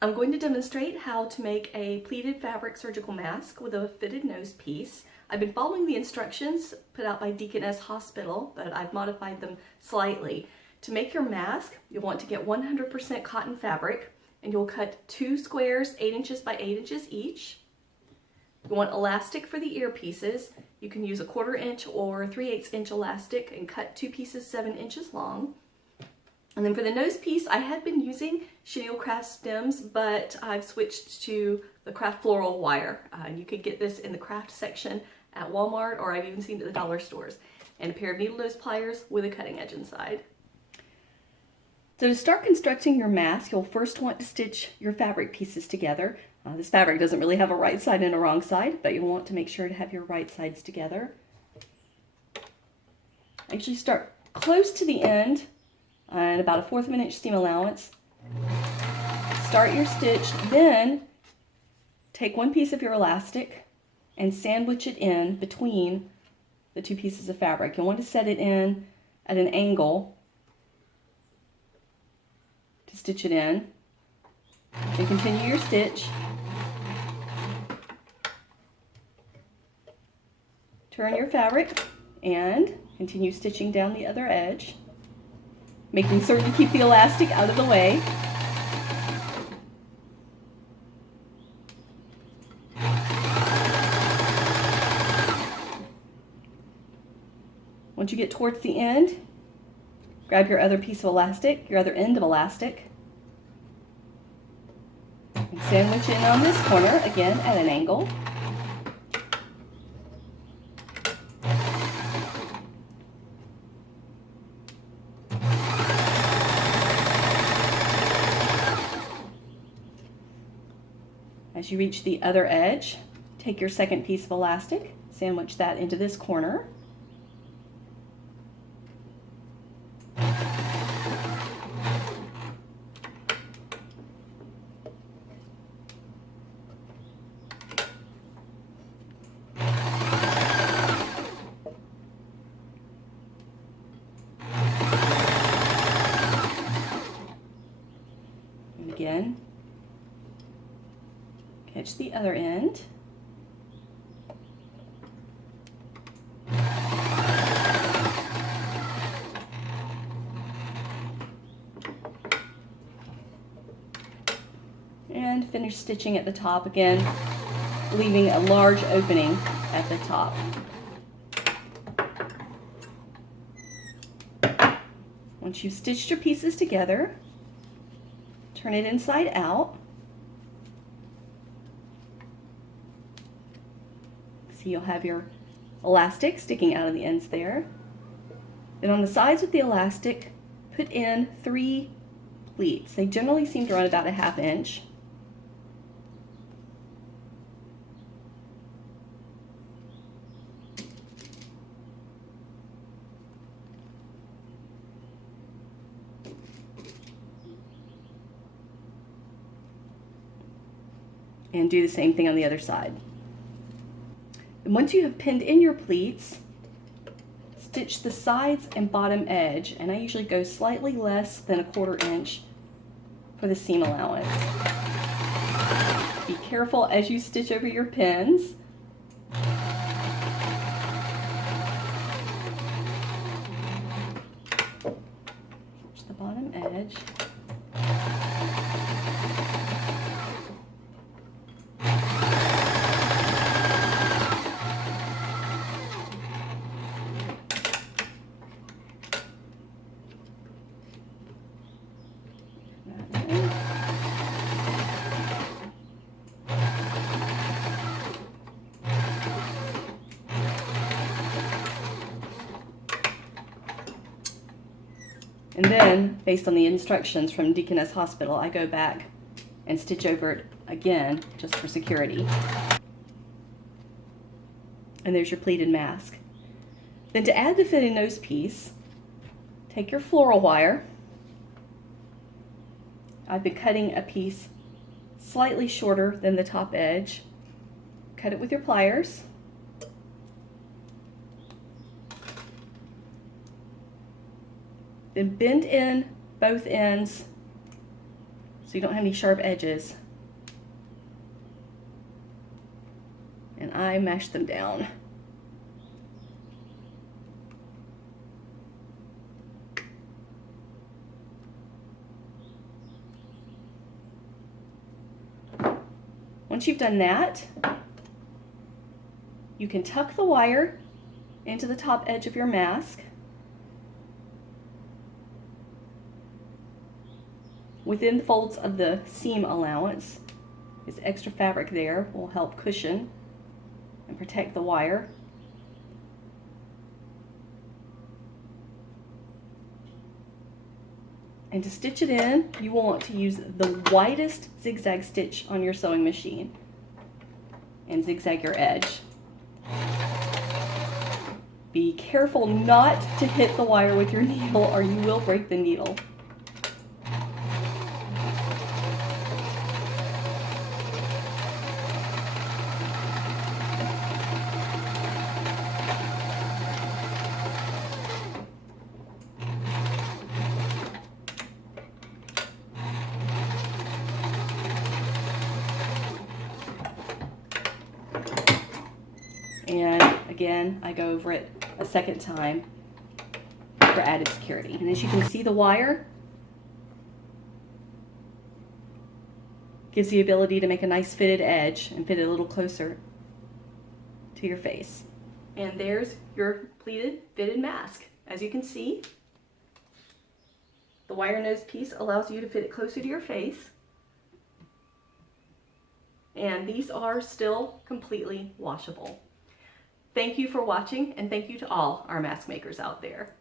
I'm going to demonstrate how to make a pleated fabric surgical mask with a fitted nose piece. I've been following the instructions put out by Deaconess Hospital, but I've modified them slightly. To make your mask, you'll want to get 100% cotton fabric, and you'll cut 2 squares 8 inches by 8 inches each. You want elastic for the earpieces. You can use a 1/4 inch or 3/8 inch elastic and cut 2 pieces 7 inches long. And then for the nose piece, I had been using chenille craft stems, but I've switched to the craft floral wire. You could get this in the craft section at Walmart, or I've even seen it at the dollar stores. And a pair of needle nose pliers with a cutting edge inside. So to start constructing your mask, you'll first want to stitch your fabric pieces together. This fabric doesn't really have a right side and a wrong side, but you'll want to make sure to have your right sides together. Actually start close to the end and about a 1/4 of an inch seam allowance. Start your stitch, then take one piece of your elastic and sandwich it in between the 2 pieces of fabric. You'll want to set it in at an angle to stitch it in. And continue your stitch. Turn your fabric and continue stitching down the other edge, making certain to keep the elastic out of the way. Once you get towards the end, grab your other piece of elastic, your other end of elastic, and sandwich in on this corner, again at an angle. As you reach the other edge, take your second piece of elastic, sandwich that into this corner. And again, catch the other end. And finish stitching at the top again, leaving a large opening at the top. Once you've stitched your pieces together, turn it inside out. See, you'll have your elastic sticking out of the ends there. Then on the sides of the elastic, put in 3 pleats. They generally seem to run about a 1/2 inch. And do the same thing on the other side. And once you have pinned in your pleats, stitch the sides and bottom edge, and I usually go slightly less than a 1/4 inch for the seam allowance. Be careful as you stitch over your pins. Stitch the bottom edge. And then, based on the instructions from Deaconess Hospital, I go back and stitch over it again, just for security. And there's your pleated mask. Then to add the fitted nose piece, take your floral wire. I've been cutting a piece slightly shorter than the top edge. Cut it with your pliers. Then bend in both ends so you don't have any sharp edges. And I mash them down. Once you've done that, you can tuck the wire into the top edge of your mask. Within the folds of the seam allowance, this extra fabric there will help cushion and protect the wire. And to stitch it in, you will want to use the widest zigzag stitch on your sewing machine and zigzag your edge. Be careful not to hit the wire with your needle or you will break the needle. And again, I go over it a second time for added security. And as you can see, the wire gives the ability to make a nice fitted edge and fit it a little closer to your face. And there's your pleated fitted mask. As you can see, the wire nose piece allows you to fit it closer to your face. And these are still completely washable. Thank you for watching, and thank you to all our mask makers out there.